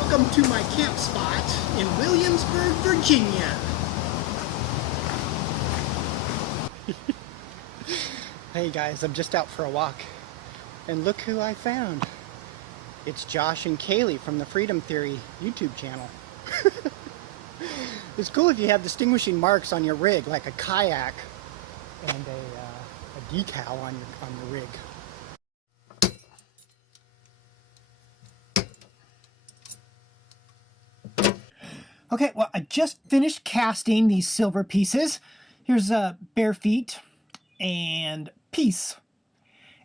Welcome to my camp spot in Williamsburg, Virginia. Hey guys, I'm just out for a walk. And look who I found. It's Josh and Kaylee from the Freedom Theory YouTube channel. It's cool if you have distinguishing marks on your rig, like a kayak and a decal on the rig. Okay, well, I just finished casting these silver pieces. Here's bare feet and piece.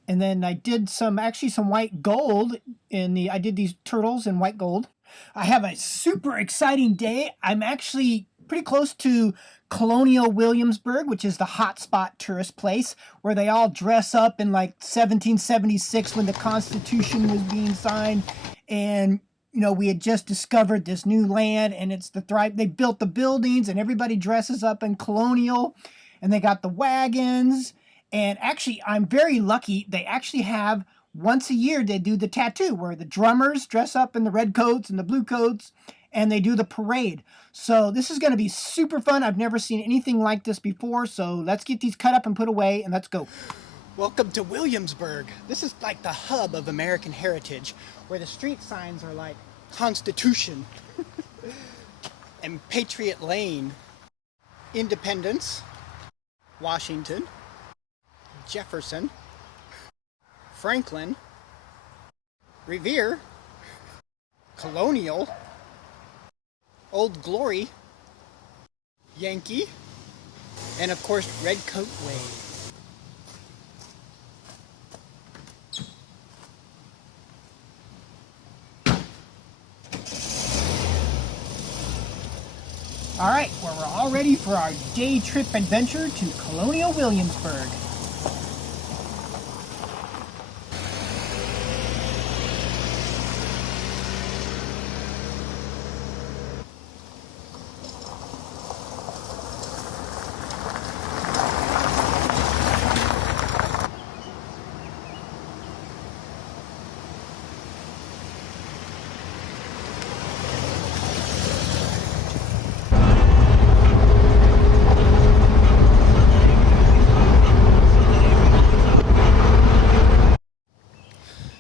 And then I did some white gold I did these turtles in white gold. I have a super exciting day. I'm actually pretty close to Colonial Williamsburg, which is the hotspot tourist place where they all dress up in like 1776 when the Constitution was being signed. And you know, we had just discovered this new land, and it's they built the buildings, and everybody dresses up in colonial, and they got the wagons. And actually, I'm very lucky. They actually have, once a year, they do the tattoo, where the drummers dress up in the red coats and the blue coats, and they do the parade. So this is going to be super fun. I've never seen anything like this before, so let's get these cut up and put away, and let's go. Welcome to Williamsburg. This is like the hub of American heritage, where the street signs are like Constitution and Patriot Lane, Independence, Washington, Jefferson, Franklin, Revere, Colonial, Old Glory, Yankee, and of course Red Coat Way. All right, well, we're all ready for our day trip adventure to Colonial Williamsburg.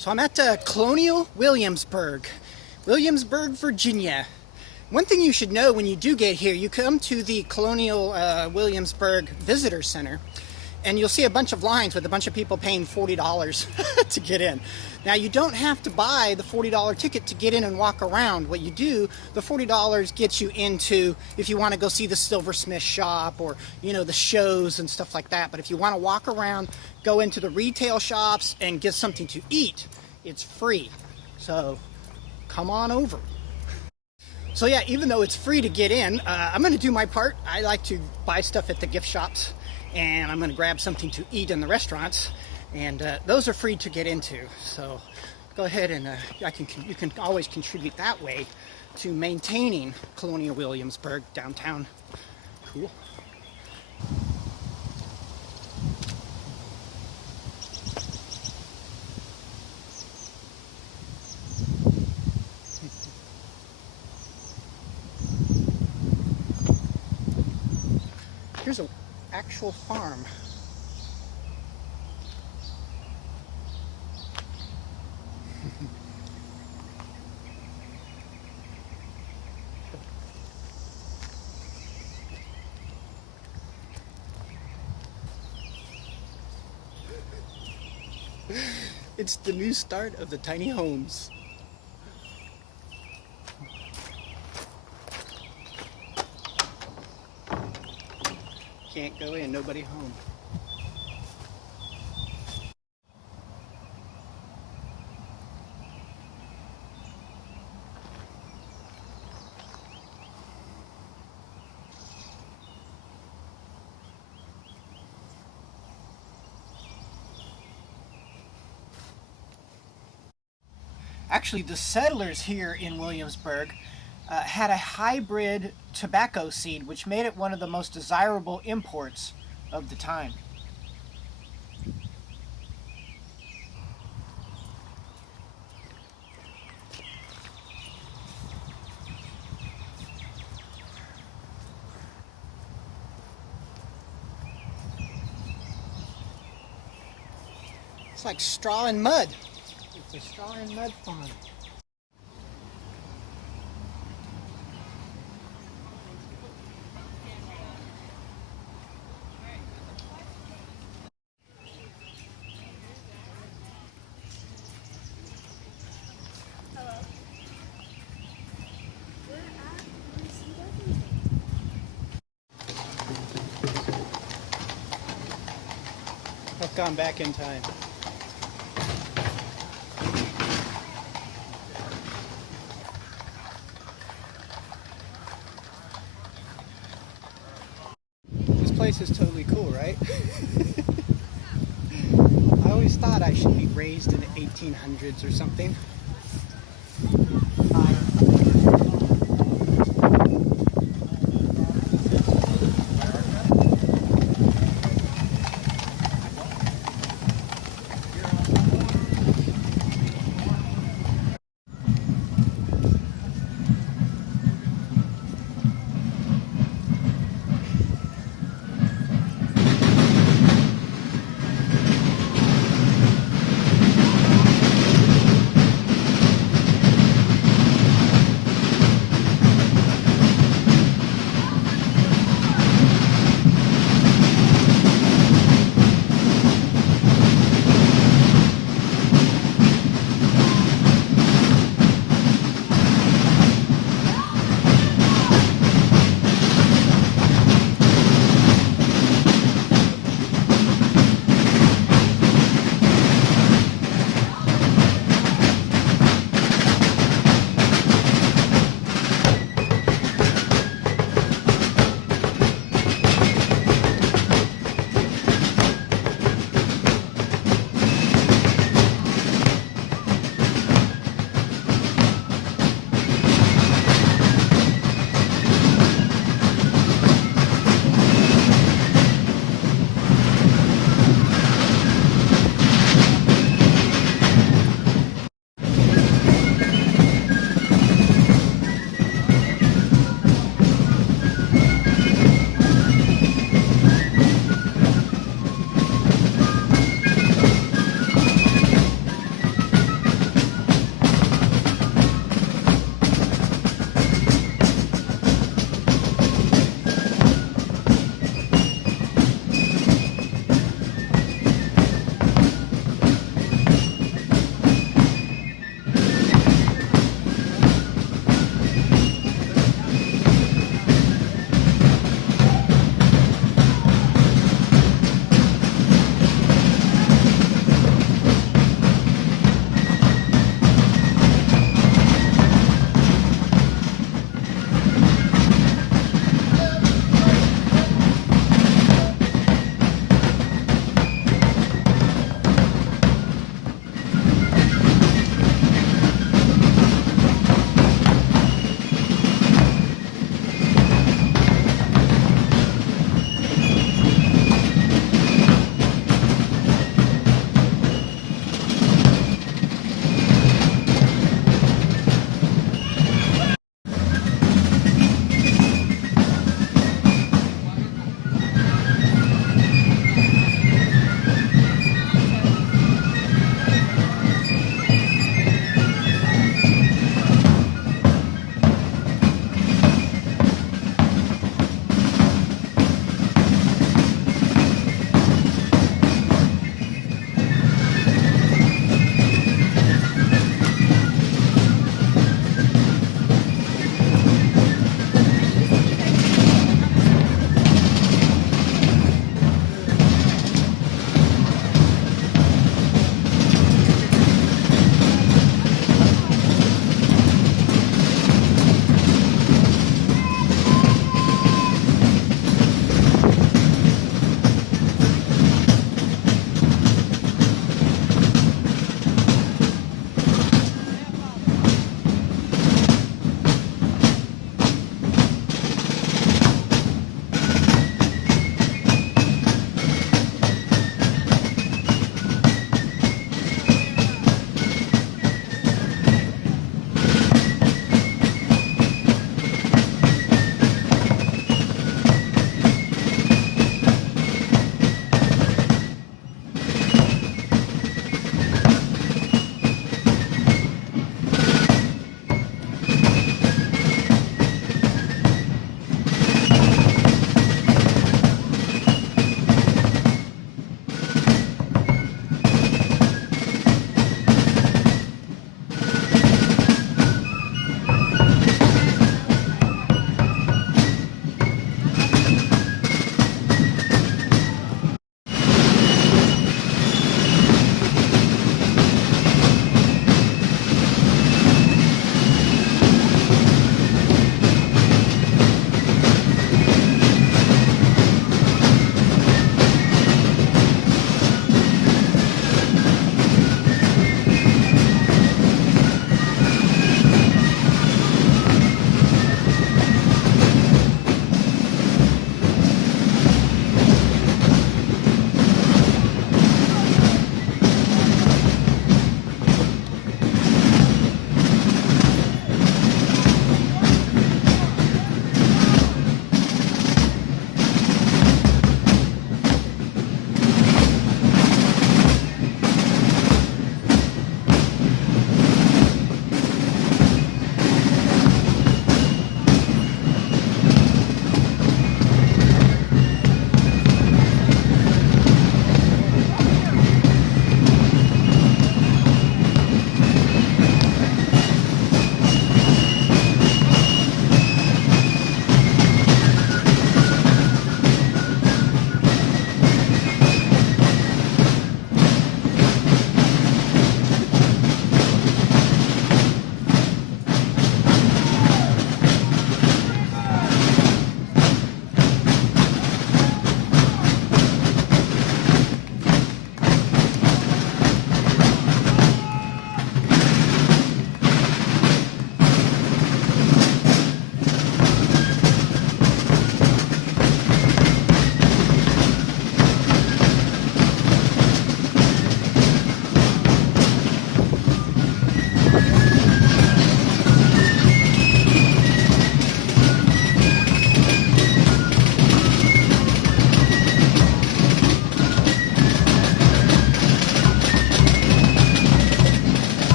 So I'm at Colonial Williamsburg, Virginia. One thing you should know when you do get here, you come to the Colonial Williamsburg Visitor Center, and you'll see a bunch of lines with a bunch of people paying $40 to get in. Now, you don't have to buy the $40 ticket to get in and walk around. What you do, the $40 gets you into, if you want to go see the silversmith shop or, you know, the shows and stuff like that. But if you want to walk around, go into the retail shops and get something to eat, it's free. So come on over. So yeah, even though it's free to get in, I'm going to do my part. I like to buy stuff at the gift shops, and I'm going to grab something to eat in the restaurants, and those are free to get into. So go ahead and you can always contribute that way to maintaining Colonial Williamsburg downtown. Cool. Here's an actual farm. It's the new start of the tiny homes. Can't go in, nobody home. Actually, the settlers here in Williamsburg had a hybrid tobacco seed, which made it one of the most desirable imports of the time. It's like straw and mud. It's a straw and mud pond. I've gone back in time. This place is totally cool, right? I always thought I should be raised in the 1800s or something.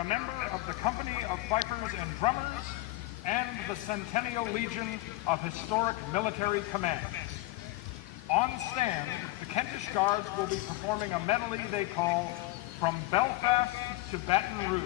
a member of the Company of Fifers and Drummers and the Centennial Legion of Historic Military Commands. On stand, the Kentish Guards will be performing a medley they call From Belfast to Baton Rouge.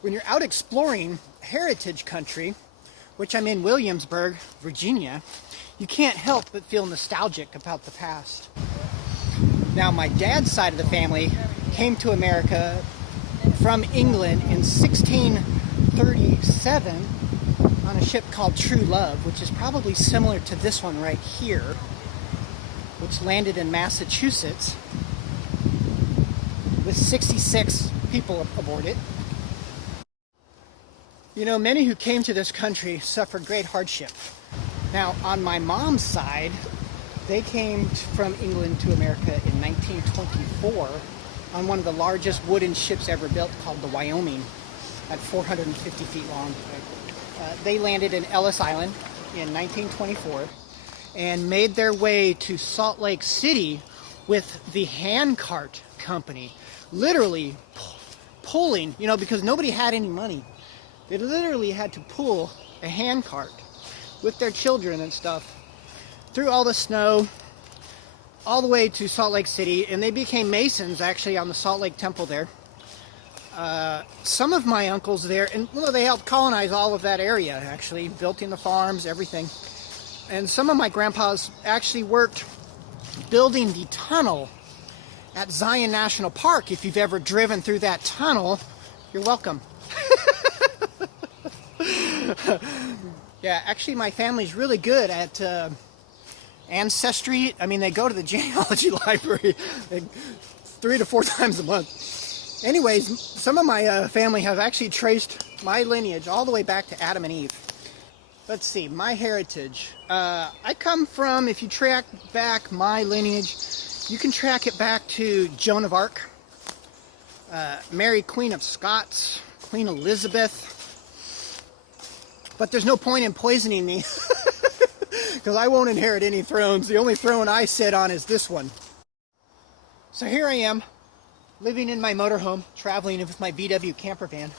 When you're out exploring heritage country, which I'm in Williamsburg, Virginia, you can't help but feel nostalgic about the past. Now, my dad's side of the family came to America from England in 1637 on a ship called True Love, which is probably similar to this one right here, which landed in Massachusetts with 66 people aboard it. You know, many who came to this country suffered great hardship. Now, on my mom's side, they came from England to America in 1924 on one of the largest wooden ships ever built called the Wyoming, at 450 feet long. They landed in Ellis Island in 1924 and made their way to Salt Lake City with the handcart company, literally pulling, you know, because nobody had any money. They literally had to pull a handcart with their children and stuff through all the snow all the way to Salt Lake City, and they became Masons actually on the Salt Lake Temple there. Some of my uncles there, and well, they helped colonize all of that area actually, building the farms, everything. And some of my grandpas actually worked building the tunnel at Zion National Park. If you've ever driven through that tunnel, you're welcome. Yeah, actually my family's really good at ancestry. I mean, they go to the genealogy library like 3 to 4 times a month. Anyways, some of my family have actually traced my lineage all the way back to Adam and Eve. let's see, my heritage. I come from, if you track back my lineage, you can track it back to Joan of Arc, Mary Queen of Scots, Queen Elizabeth. But there's no point in poisoning me, because I won't inherit any thrones. The only throne I sit on is this one. So here I am, living in my motorhome, traveling with my VW camper van.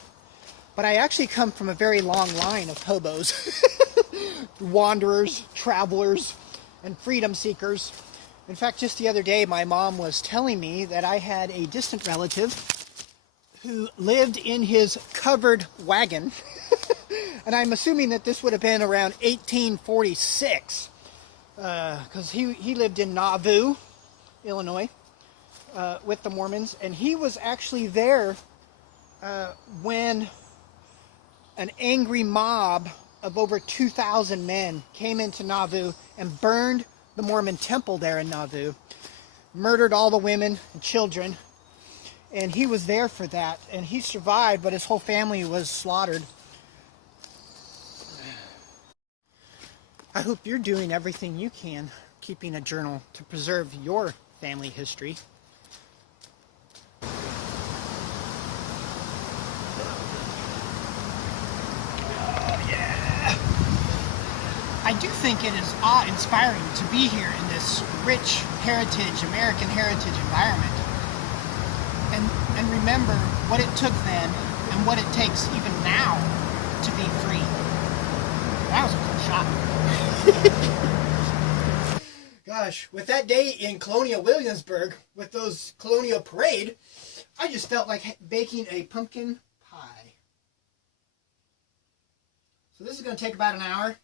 But I actually come from a very long line of hobos, wanderers, travelers, and freedom seekers. In fact, just the other day, my mom was telling me that I had a distant relative who lived in his covered wagon. And I'm assuming that this would have been around 1846, because he lived in Nauvoo, Illinois, with the Mormons, and he was actually there when an angry mob of over 2,000 men came into Nauvoo and burned the Mormon temple there in Nauvoo, murdered all the women and children, and he was there for that, and he survived, but his whole family was slaughtered. I hope you're doing everything you can, keeping a journal to preserve your family history. I do think it is awe-inspiring to be here in this rich heritage, American heritage environment. And remember what it took then and what it takes even now to be free. That was a cool shot. Gosh, with that day in Colonial Williamsburg, with those Colonial Parade, I just felt like baking a pumpkin pie. So this is going to take about an hour.